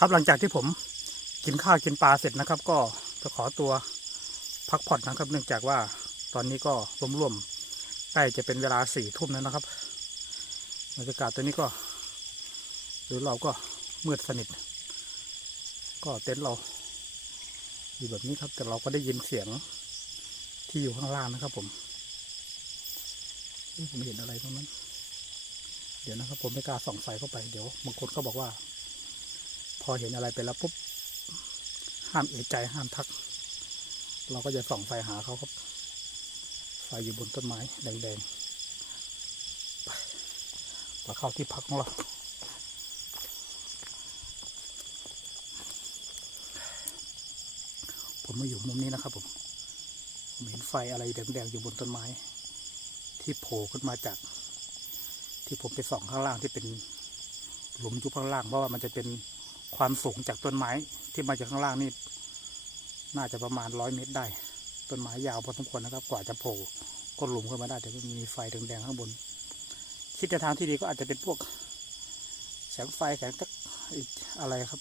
ครับหลังจากที่ผมกินข้าวกินปลาเสร็จนะครับ ก็จะขอตัวพักผ่อนนะครับ เนื่องจากว่าตอนนี้ก็ร่วมๆใกล้จะเป็นเวลาสี่ทุ่มแล้วนะครับบรรยากาศตัวนี้ก็หรือเราก็มืดสนิท ก็เต็นท์เราอยู่แบบนี้ครับ แต่เราก็ได้ยินเสียงที่อยู่ข้างล่างนะครับ ผมผมเห็นอะไรตรงนั้น เดี๋ยวนะครับ ผมไม่กล้าส่องไฟเข้าไปเดี๋ยวบางคนก็บอกว่า พอเห็นอะไรไปแล้วปุ๊บห้ามเอะใจห้ามทัก เราก็จะส่องไฟหาเขาครับ ไฟอยู่บนต้นไม้แดงๆมาเข้าที่พักของเราผมมาอยู่มุมนี้นะครับผม ผมเห็นไฟอะไรแดงๆอยู่บนต้นไม้ ที่โผล่ขึ้นมาจาก ที่ผมไปส่องข้างล่างที่เป็นหลุมยุบข้างล่างเพราะว่ามันจะเป็น ความสูงจากต้นไม้ที่มาจากข้างล่างนี่น่าจะประมาณร้อยเมตรได้ ต้นไม้ยาวพอสมควรนะครับ กว่าจะโผล่ก้นหลุมขึ้นมาได้แต่ก็มีไฟแดงๆข้างบน คิดในทางที่ดีก็อาจจะเป็นพวก แสงไฟแสงตะอีกอะไรครับ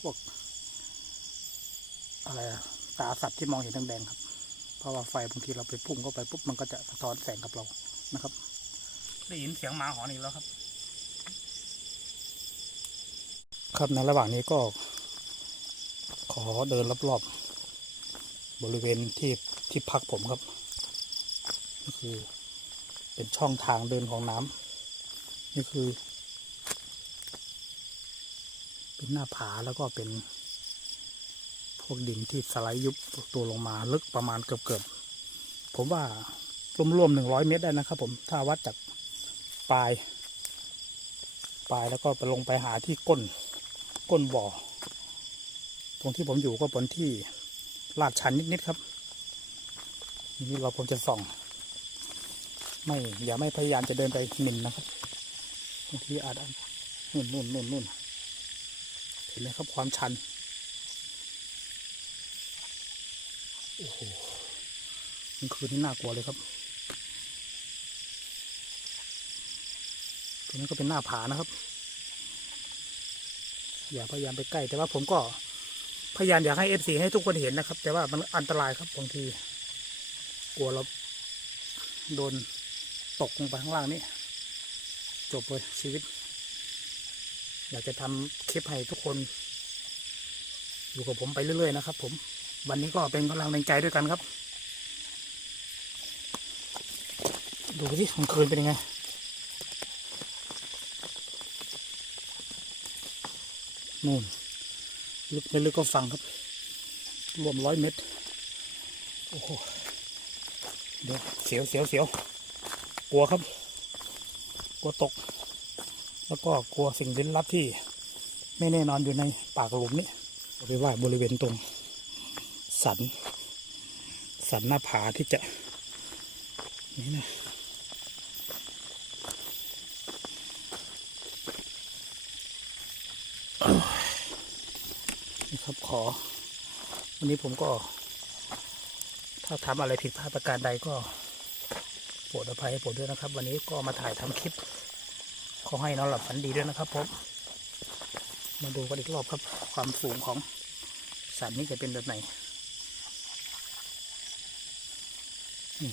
พวก อะไรตาสัตว์ที่มองเห็นแดงๆครับ เพราะว่าไฟบางทีเราไปพุ่งเข้าไปปุ๊บมันก็จะสะท้อนแสงกับเรานะครับ ได้ยินเสียงหมาหอนอีกแล้วครับ ครับในระหว่างนี้ก็ ขอเดินรอบๆบริเวณที่ที่พักผมครับนี่คือ เป็นช่องทางเดินของน้ำนี่คือ เป็นหน้าผาแล้วก็เป็น พวกดินที่สไลด์ยุบตัวลงมาลึกประมาณเกือบเกือบผมว่ารวมๆหนึ่งร้อยเมตรได้นะครับ ผมถ้าวัดจากปลายปลายแล้วก็ไปลงไปหาที่ก้น ก้นบ่อ ตรงที่ผมอยู่ก็บนที่ลาดชันนิดๆครับ นี่เราผมจะส่อง ไม่อย่าไม่พยายามจะเดินไปหมิ่นนะครับบางทีอาจนู่นนู่นนู่นนู่นเห็นไหมครับความชันโอ้โหมันคืนนี่น่ากลัวเลยครับตรงนี้ก็เป็นหน้าผานะครับ อย่าพยายามไปใกล้ แต่ว่าผมก็พยายามอยากให้เอฟซีให้ทุกคนเห็นนะครับ แต่ว่ามันอันตรายครับบางที กลัวเราโดนตกลงไปข้างล่างนี่จบเลยชีวิต อยากจะทำคลิปให้ทุกคน อยู่กับผมไปเรื่อยๆนะครับ ผมวันนี้ก็เป็นกำลังแรงใจด้วยกันครับ ดูที่มันคืนเป็นยังไง นู่น ลึกไม่ลึกก็ฟังครับ รวมร้อยเมตร โอ้โห เดี๋ยวเสียวเสียวเสียวกลัวครับ กลัวตก แล้วก็กลัวสิ่งลี้ลับที่ ไม่แน่นอนอยู่ในปากหลุมนี่เอาไปว่าบริเวณตรง สัน สันหน้าผาที่จะนี่นะ ครับขอ วันนี้ผมก็ ถ้าทำอะไรผิดพลาดประการใดก็โปรดอภัยให้ผมด้วยนะครับ วันนี้ก็มาถ่ายทำคลิป ขอให้นอนหลับฝันดีด้วยนะครับผมมาดูกันอีกรอบครับ ความสูงของสันนี้จะเป็นแบบไหนนี่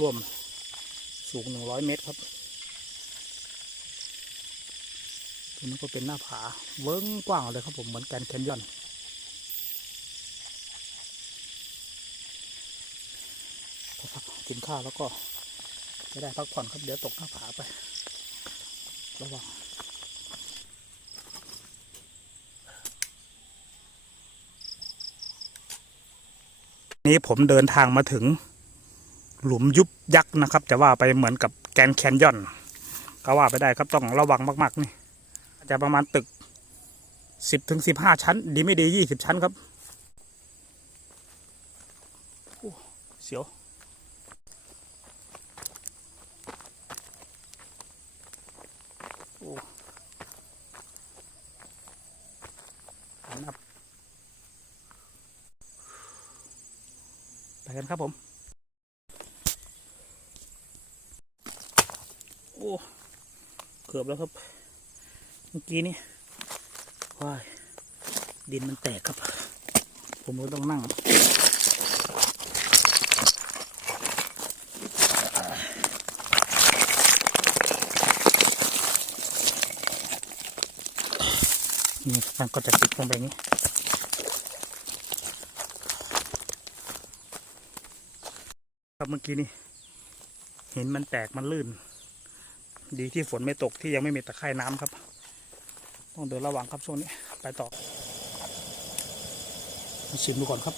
รวมๆสูงหนึ่งร้อยเมตรครับ ตรงนี้ก็เป็นหน้าผา เวิ้งกว้างเลยครับผมเหมือนแกนแคนยอนพักกินข้าวแล้วก็จะได้พักผ่อนครับ เดี๋ยวตกหน้าผาไประวังนี้ผมเดินทางมาถึงหลุมยุบยักษ์นะครับ จะว่าไปเหมือนกับแกนแคนยอน ก็ว่าไปได้ครับต้องระวังมาก ๆ นี่ จะประมาณตึกสิบถึงสิบห้าชั้น ดีไม่ดียี่สิบชั้นครับโอ้เสียวโอ้นับไปกันครับผม โอ้ เกือบแล้วครับ มื่อกี้นี่ว้ายดินมันแตกครับ ผมก็ต้องนั่ง นี่มันก็จะติดลงไปนี้ครับเมื่อกี้นี่เห็นมันแตกมันลื่น ดีที่ฝนไม่ตกที่ยังไม่มีตะไคร่น้ำครับ ต้องเดินระวังครับช่วงนี้ไปต่อชิมดูก่อนครับ